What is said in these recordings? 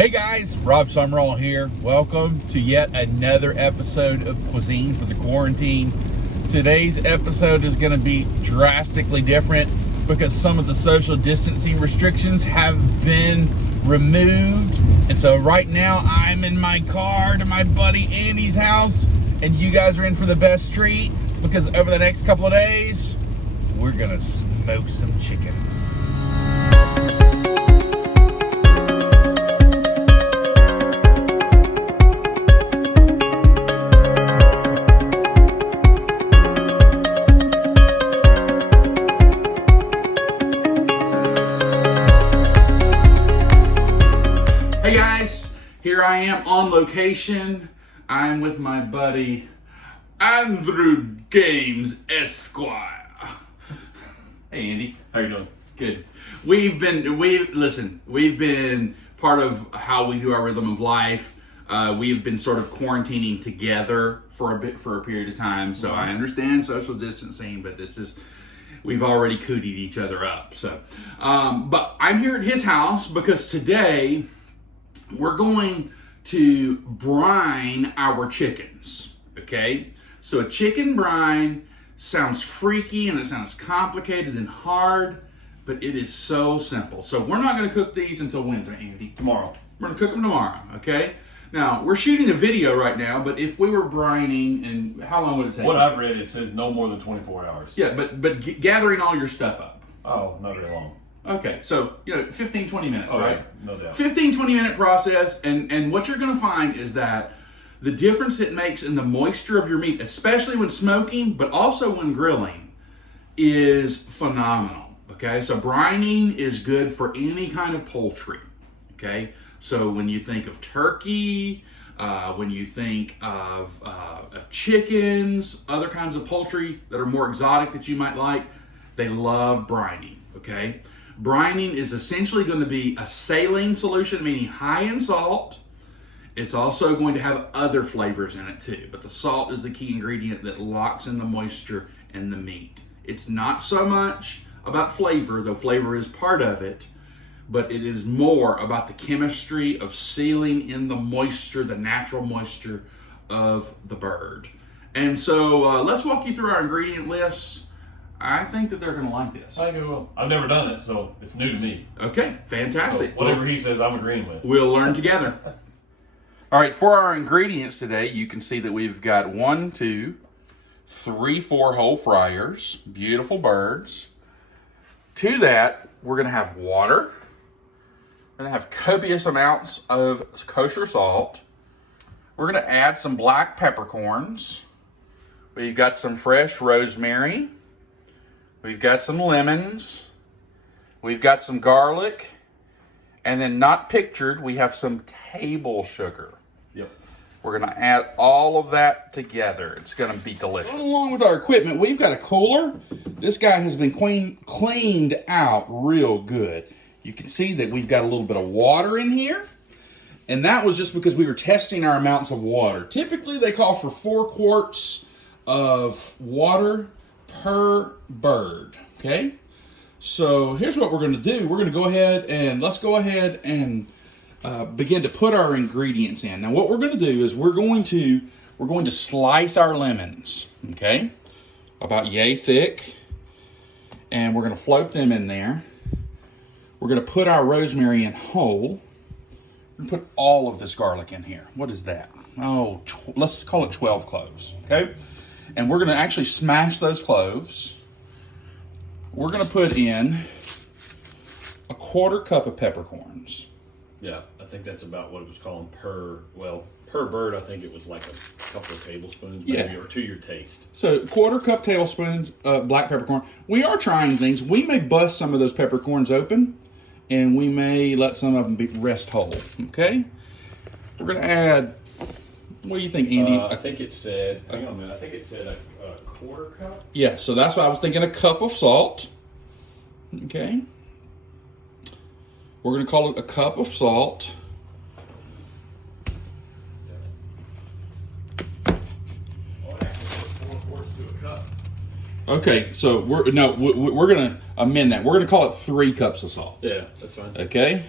Hey guys, Rob Summerall here. Welcome to yet another episode of Cuisine for the Quarantine. Today's episode is going to be drastically different because some of the social distancing restrictions have been removed. And so right now I'm in my car to my buddy Andy's house, and you guys are in for the best treat because over the next couple of days, we're going to smoke some chickens. Hey guys, here I am on location. I'm with my buddy Andrew Games Esquire. Hey Andy. How you doing? Good. We've been part of how we do our rhythm of life. We've been sort of quarantining together for a period of time. So I understand social distancing, but we've already cootied each other up. So, but I'm here at his house because today we're going to brine our chickens, okay? So a chicken brine sounds freaky and it sounds complicated and hard, but it is so simple. So we're not gonna cook these until when, Andy? Tomorrow. We're gonna cook them tomorrow, okay? Now, we're shooting a video right now, but if we were brining, and how long would it take? What I've read, it says no more than 24 hours. Yeah, but gathering all your stuff up. Oh, not very long. Okay, so, 15, 20 minutes, right? Yeah, no doubt. 15, 20 minute process, and what you're going to find is that the difference it makes in the moisture of your meat, especially when smoking, but also when grilling, is phenomenal, okay? So brining is good for any kind of poultry, okay? So when you think of turkey, when you think of chickens, other kinds of poultry that are more exotic that you might like, they love brining, okay? Brining is essentially going to be a saline solution, meaning high in salt. It's also going to have other flavors in it too, but the salt is the key ingredient that locks in the moisture in the meat. It's not so much about flavor, though flavor is part of it, but it is more about the chemistry of sealing in the moisture, the natural moisture of the bird. And so let's walk you through our ingredient list. I think that they're going to like this. I think it will. I've never done it, so it's new to me. Okay, fantastic. So whatever he says, I'm agreeing with. We'll learn together. All right, for our ingredients today, you can see that we've got 1, 2, 3, 4 whole fryers. Beautiful birds. To that, we're going to have water. We're going to have copious amounts of kosher salt. We're going to add some black peppercorns. We've got some fresh rosemary. We've got some lemons. We've got some garlic. And then not pictured, we have some table sugar. Yep. We're going to add all of that together. It's going to be delicious. Along with our equipment, we've got a cooler. This guy has been cleaned out real good. You can see that we've got a little bit of water in here. And that was just because we were testing our amounts of water. Typically, they call for 4 quarts of water per bird, okay? So here's what we're going to do. We're going to go ahead and begin to put our ingredients in. Now what we're going to do is we're going to slice our lemons, okay? About yay thick. And we're going to float them in there. We're going to put our rosemary in whole. We're going to put all of this garlic in here. What is that? Oh, let's call it 12 cloves, okay? And we're going to actually smash those cloves. We're going to put in a 1/4 cup of peppercorns. Yeah, I think that's about what it was calling per bird. I think it was like a couple of tablespoons, maybe, or to your taste. So 1/4 cup tablespoons black peppercorn. We are trying things. We may bust some of those peppercorns open, and we may let some of them rest whole, okay? We're going to add, what do you think, Andy? I think it said, hang on a minute, I think it said a 1/4 cup? Yeah, so that's why I was thinking a cup of salt. Okay. We're going to call it a cup of salt. Oh, it actually says 4 quarts to a cup. Okay, so we're going to amend that. We're going to call it 3 cups of salt. Yeah, that's fine. Okay.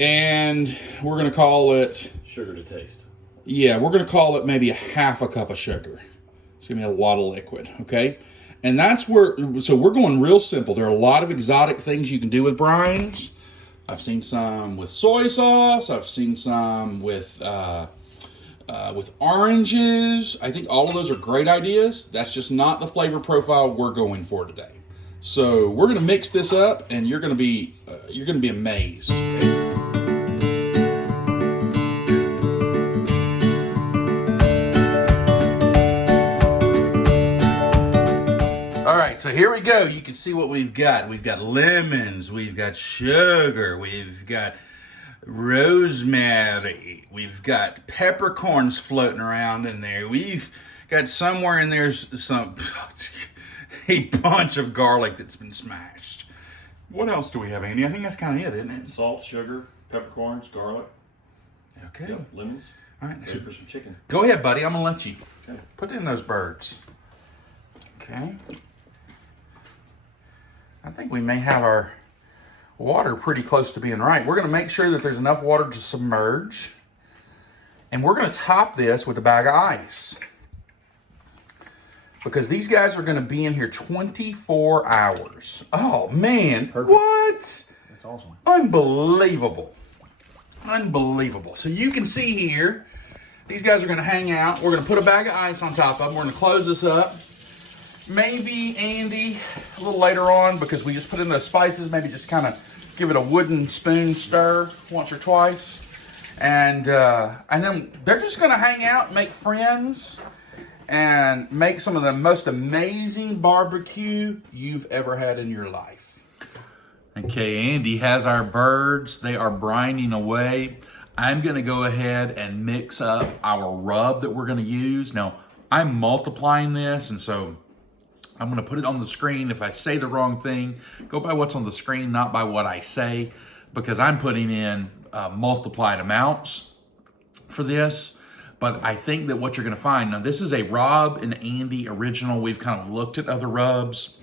And we're going to call it... Sugar to taste. Yeah, we're going to call it maybe a half a cup of sugar. It's going to be a lot of liquid, okay? And that's where... So we're going real simple. There are a lot of exotic things you can do with brines. I've seen some with soy sauce. I've seen some with oranges. I think all of those are great ideas. That's just not the flavor profile we're going for today. So we're going to mix this up, and you're going to be amazed. Okay? All right, so here we go. You can see what we've got. We've got lemons. We've got sugar. We've got rosemary. We've got peppercorns floating around in there. We've got somewhere in there a bunch of garlic that's been smashed. What else do we have, Andy? I think that's kind of it, isn't it? Salt, sugar, peppercorns, garlic. Okay. Yep, lemons. All right. Ready for some chicken. Go ahead, buddy. I'm going to let you. Okay. Put in those birds. Okay. I think we may have our water pretty close to being right. We're going to make sure that there's enough water to submerge. And we're going to top this with a bag of ice. Because these guys are going to be in here 24 hours. Oh, man. Perfect. What? That's awesome. Unbelievable. Unbelievable. So you can see here, these guys are going to hang out. We're going to put a bag of ice on top of them. We're going to close this up. Maybe, Andy, a little later on, because we just put in those spices, maybe just kind of give it a wooden spoon stir once or twice. And then they're just going to hang out, make friends, and make some of the most amazing barbecue you've ever had in your life. Okay, Andy has our birds. They are brining away. I'm going to go ahead and mix up our rub that we're going to use. Now, I'm multiplying this, and so I'm going to put it on the screen. If I say the wrong thing, go by what's on the screen, not by what I say, because I'm putting in multiplied amounts for this. But I think that what you're going to find, now this is a Rob and Andy original. We've kind of looked at other rubs,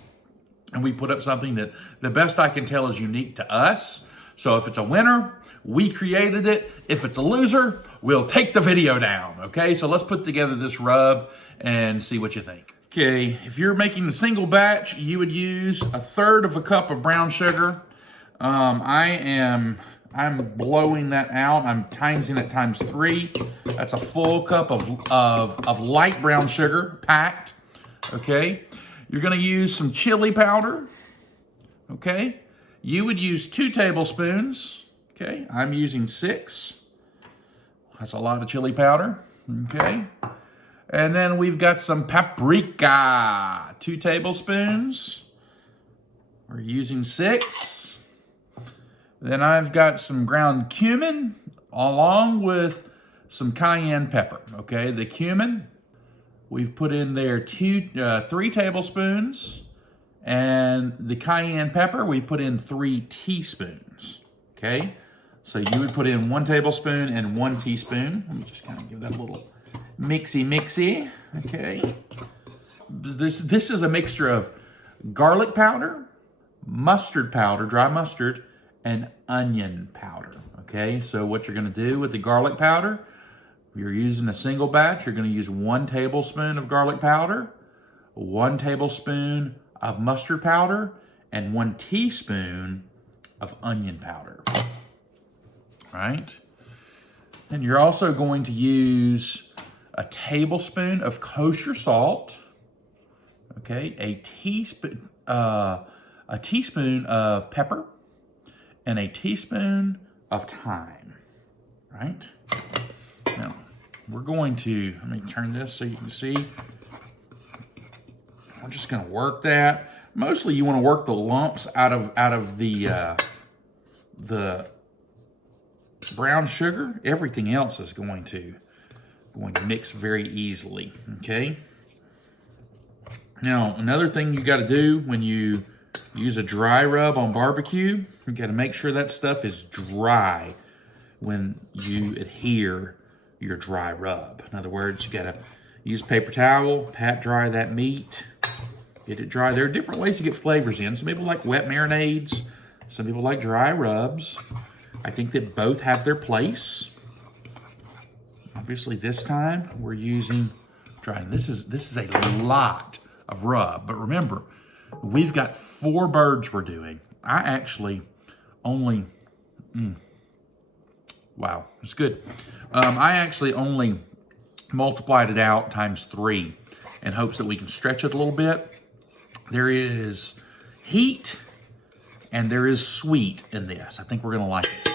and we put up something that the best I can tell is unique to us. So if it's a winner, we created it. If it's a loser, we'll take the video down. Okay, so let's put together this rub and see what you think. Okay, if you're making a single batch, you would use 1/3 of a cup of brown sugar. I'm blowing that out. I'm timesing it times 3. That's a full cup of light brown sugar, packed. Okay, you're gonna use some chili powder. Okay, you would use 2 tablespoons. Okay, I'm using 6. That's a lot of chili powder. Okay. And then we've got some paprika, 2 tablespoons. We're using 6. Then I've got some ground cumin along with some cayenne pepper. Okay, the cumin, we've put in there 3 tablespoons. And the cayenne pepper, we put in 3 teaspoons. Okay, so you would put in 1 tablespoon and 1 teaspoon. Let me just kind of give that a little mixy. Okay. This is a mixture of garlic powder, mustard powder, dry mustard, and onion powder. Okay, so what you're going to do with the garlic powder, if you're using a single batch, you're going to use 1 tablespoon of garlic powder, 1 tablespoon of mustard powder, and 1 teaspoon of onion powder. All right. And you're also going to use a tablespoon of kosher salt, okay, a teaspoon of pepper, and a teaspoon of thyme, right? Now, we're going to, let me turn this so you can see. I'm just going to work that. Mostly you want to work the lumps out of the brown sugar. Everything else is going to mix very easily, okay? Now, another thing you got to do when you use a dry rub on barbecue, you got to make sure that stuff is dry when you adhere your dry rub. In other words, you got to use paper towel, pat dry that meat, get it dry. There are different ways to get flavors in. Some people like wet marinades. Some people like dry rubs. I think that both have their place. Obviously this time we're using brine. This is a lot of rub, but remember, we've got 4 birds we're doing. I actually only, wow, it's good. I actually only multiplied it out times 3 in hopes that we can stretch it a little bit. There is heat and there is sweet in this. I think we're gonna like it.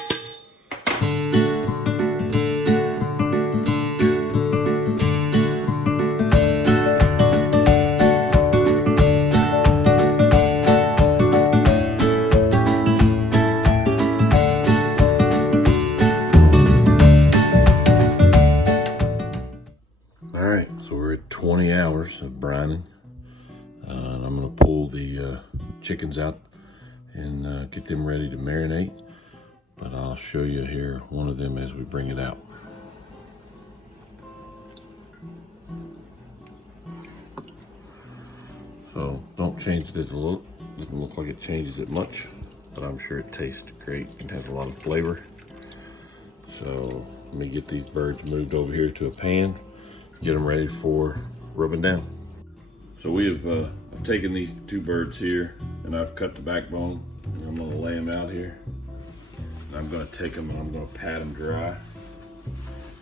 All right, so we're at 20 hours of brining. And I'm gonna pull the chickens out and get them ready to marinate. But I'll show you here one of them as we bring it out. So don't change the look. Doesn't look like it changes it much, but I'm sure it tastes great and has a lot of flavor. So let me get these birds moved over here to a pan, get them ready for rubbing down. So we have I've taken these 2 birds here and I've cut the backbone and I'm gonna lay them out here. And I'm gonna take them and I'm gonna pat them dry.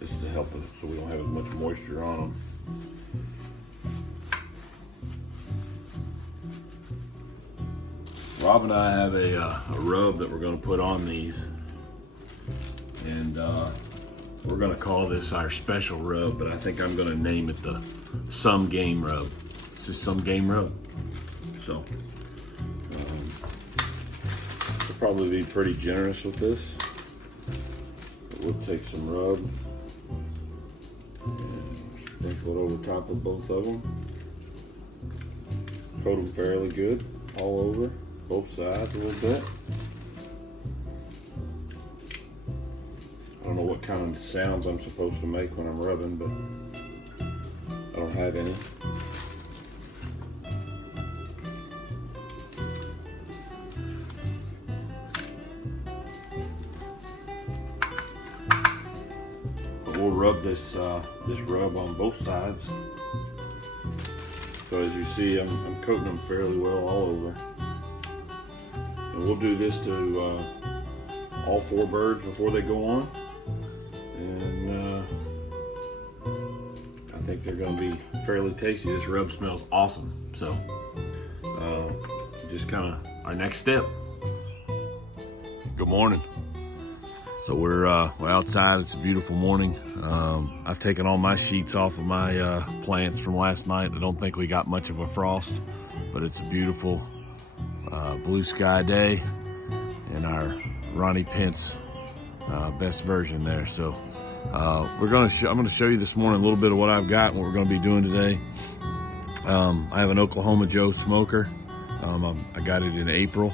This is to help us so we don't have as much moisture on them. Rob and I have a rub that we're gonna put on these. And we're gonna call this our special rub, but I think I'm gonna name it the Some Game Rub. It's just Some Game Rub. So, we'll probably be pretty generous with this. But we'll take some rub and sprinkle it over top of both of them. Coat them fairly good, all over, both sides a little bit. I don't know what kind of sounds I'm supposed to make when I'm rubbing, but I don't have any. But we'll rub this rub on both sides. So as you see, I'm coating them fairly well all over. And we'll do this to all 4 birds before they go on. And I think they're going to be fairly tasty. This rub smells awesome. So just kind of our next step. Good morning. So we're outside. It's a beautiful morning. I've taken all my sheets off of my plants from last night. I don't think we got much of a frost, but it's a beautiful blue sky day in our Ronnie Pence best version there. So I'm going to show you this morning a little bit of what I've got and what we're going to be doing today. I have an Oklahoma Joe smoker. I got it in April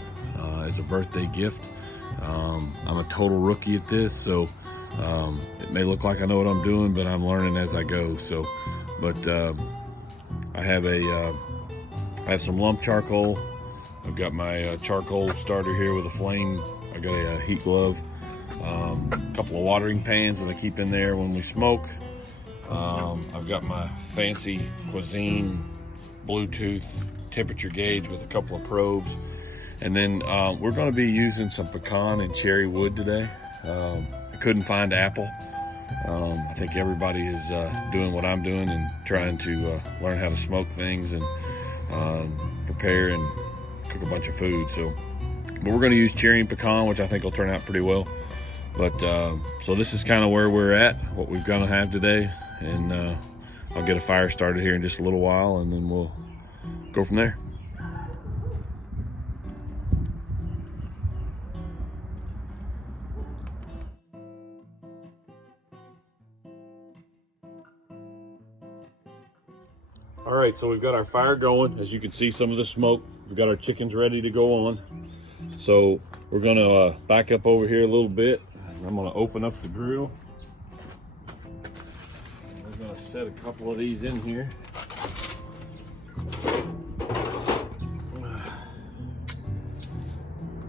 as a birthday gift. I'm a total rookie at this, so it may look like I know what I'm doing, but I'm learning as I go. So, but I have some lump charcoal. I've got my charcoal starter here with a flame. I got a heat glove, a couple of watering pans that I keep in there when we smoke. I've got my fancy cuisine Bluetooth temperature gauge with a couple of probes. And then we're going to be using some pecan and cherry wood today. I couldn't find apple. I think everybody is doing what I'm doing and trying to learn how to smoke things and prepare and cook a bunch of food. So, but we're going to use cherry and pecan, which I think will turn out pretty well. But so this is kind of where we're at, what we're going to have today. And I'll get a fire started here in just a little while, and then we'll go from there. All right, so we've got our fire going. As you can see, some of the smoke. We've got our chickens ready to go on. So we're gonna back up over here a little bit. I'm gonna open up the grill. We're gonna set a couple of these in here.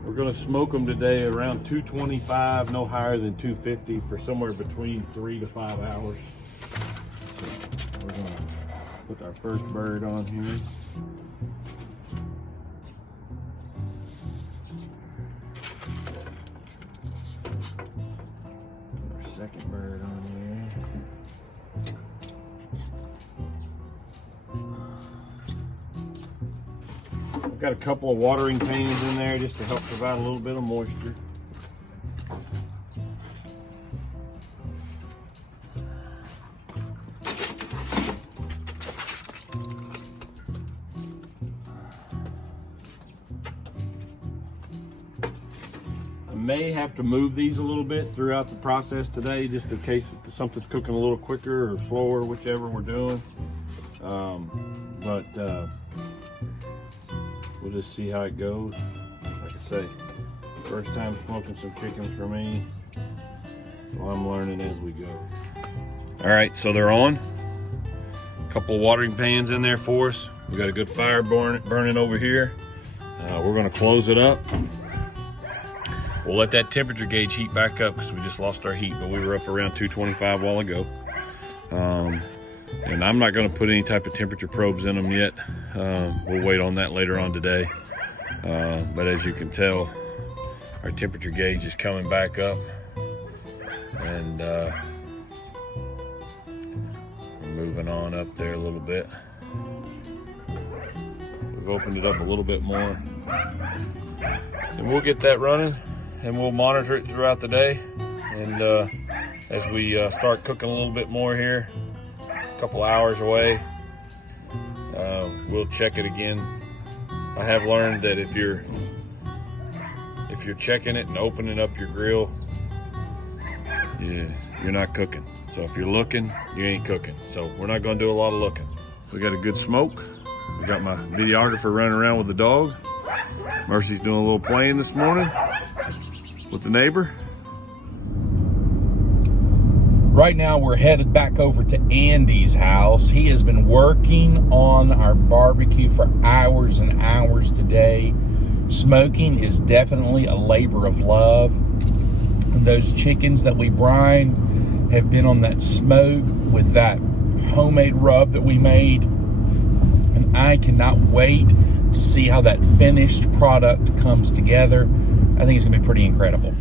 We're gonna smoke them today around 225, no higher than 250 for somewhere between 3 to 5 hours. So we're gonna put our first bird on here. Put our second bird on here. I've got a couple of watering pans in there just to help provide a little bit of moisture. I may have to move these a little bit throughout the process today, just in case something's cooking a little quicker or slower, whichever we're doing. We'll just see how it goes. Like I say, first time smoking some chickens for me, so I'm learning as we go. All right, so they're on. A couple of watering pans in there for us. We got a good fire burning over here. We're gonna close it up. We'll let that temperature gauge heat back up because we just lost our heat, but we were up around 225 a while ago. And I'm not going to put any type of temperature probes in them yet. We'll wait on that later on today. But as you can tell, our temperature gauge is coming back up. And we're moving on up there a little bit. We've opened it up a little bit more. And we'll get that running and we'll monitor it throughout the day. And as we start cooking a little bit more here, couple hours away, we'll check it again. I have learned that if you're checking it and opening up your grill, you're not cooking. So if you're looking, you ain't cooking. So we're not going to do a lot of looking. We got a good smoke. We got my videographer running around with the dog. Mercy's doing a little playing this morning with the neighbor. Right now we're headed back over to Andy's house. He has been working on our barbecue for hours and hours today. Smoking is definitely a labor of love. And those chickens that we brine have been on that smoke with that homemade rub that we made. And I cannot wait to see how that finished product comes together. I think it's gonna be pretty incredible.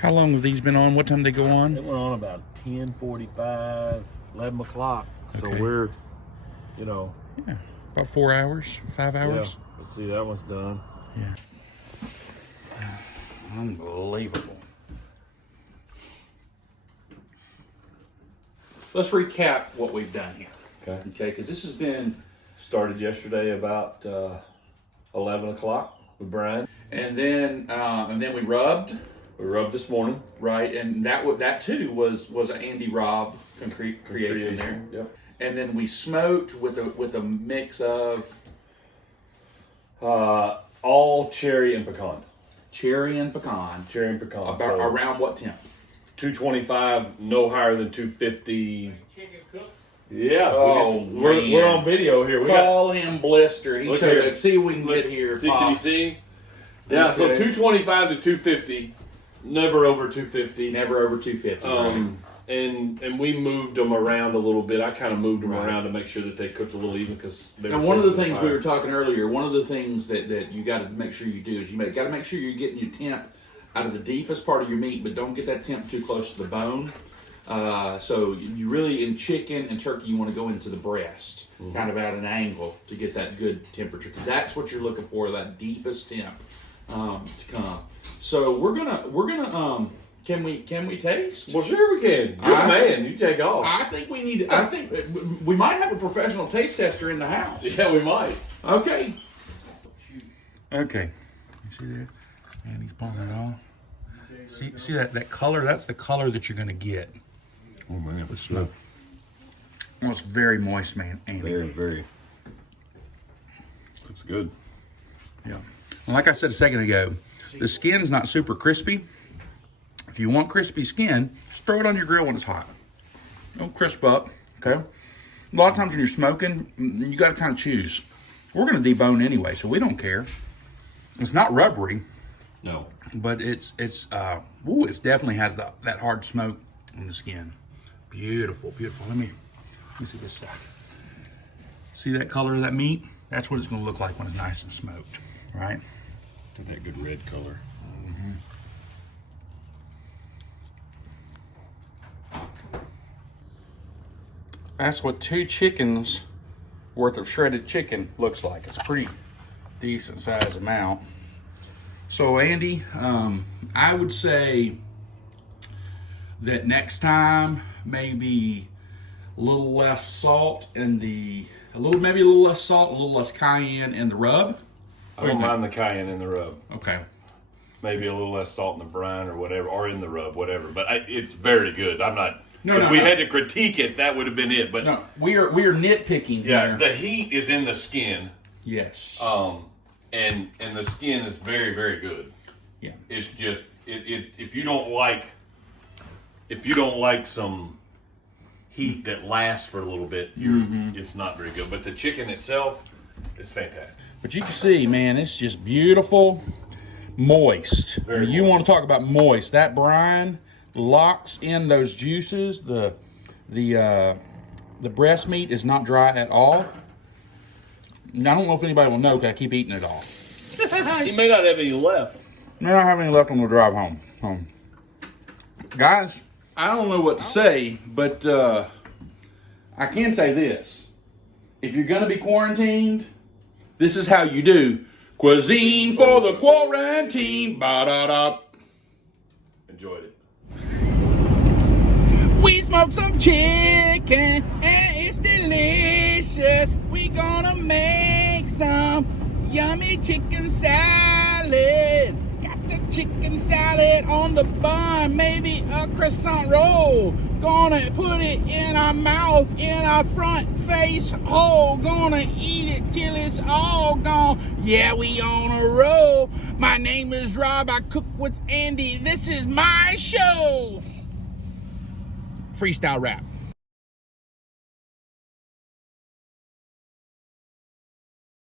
How long have these been on? What time they go on? They went on about 10:45, 11 o'clock. So Okay. we're, Yeah, about 4 hours, 5 hours. Yeah, let's see, that one's done. Yeah. Unbelievable. Let's recap what we've done here. Okay, because this has been Started yesterday about 11 o'clock with brine. and then we rubbed, We rubbed this morning. right, and that too was an Andy Robb creation there. Yep. And then we smoked with a mix of All cherry and pecan. cherry and pecan. Cherry and pecan. About So around what temp? 225, no higher than 250. Yeah, Oh, we're on video here. Call him Blister. He Look showed here. it. See if we can get here. See, can you Pops. see? Yeah, so Okay. 225 to 250, never over 250. Never over 250. Right? And we moved them around a little bit. I kind of moved them Right. around to make sure that they cooked a little even because. Now, one of the things we were talking earlier, one of the things that you got to make sure you do is got to make sure you're getting your temp out of the deepest part of your meat, but don't get that temp too close to the bone. So you really, in chicken and turkey, you want to go into the breast, kind of at an angle to get that good temperature, because that's what you're looking for, that deepest temp to come. So we're gonna can we taste? Well, sure we can. You're the man. You take off. I think we need. I think we might have a professional taste tester in the house. Yeah, we might. Okay. Okay. You see there? And he's pulling it off. See that color? That's the color that you're gonna get. Oh man, With smoke. Well, it's very moist, man. Andy. very. Looks good. Yeah. And like I said a second ago, the skin's not super crispy. If you want crispy skin, just throw it on your grill when it's hot. It'll crisp up, okay? A lot of times when you're smoking, you got to kind of choose. We're going to debone anyway, so we don't care. It's not rubbery. No. But it definitely has that hard smoke on the skin. Beautiful, beautiful. Let me see this side. See that color of that meat? That's what it's going to look like when it's nice and smoked, right? Got that good red color. Mm-hmm. That's what 2 chickens worth of shredded chicken looks like. It's a pretty decent size amount. So Andy, I would say that next time maybe a little less salt in maybe a little less salt, a little less cayenne in the rub. I don't mind the cayenne in the rub. Okay. Maybe a little less salt in the brine or whatever, or in the rub, whatever. But it's very good. I'm not. If we had to critique it, that would have been it. But no, we are nitpicking yeah, here. The heat is in the skin. Yes. And the skin is very, very good. Yeah. It's just if you don't like some heat that lasts for a little bit, it's not very good. But the chicken itself is fantastic. But you can see, man, it's just beautiful, moist. You want to talk about moist? That brine locks in those juices. The breast meat is not dry at all. I don't know if anybody will know because I keep eating it all. He may not have any left. May not have any left on the drive home. Guys, I don't know what to say, but I can say this. If you're going to be quarantined, this is how you do. Cuisine for the quarantine. Ba-da-da. Enjoyed it. We smoked some chicken and it's delicious. We gonna make some yummy chicken salad. Got the chicken salad on the bun, maybe a croissant roll. Gonna put it in our mouth, in our front face hole. Gonna eat it till it's all gone. Yeah, we on a roll. My name is Rob. I cook with Andy. This is my show. Freestyle rap.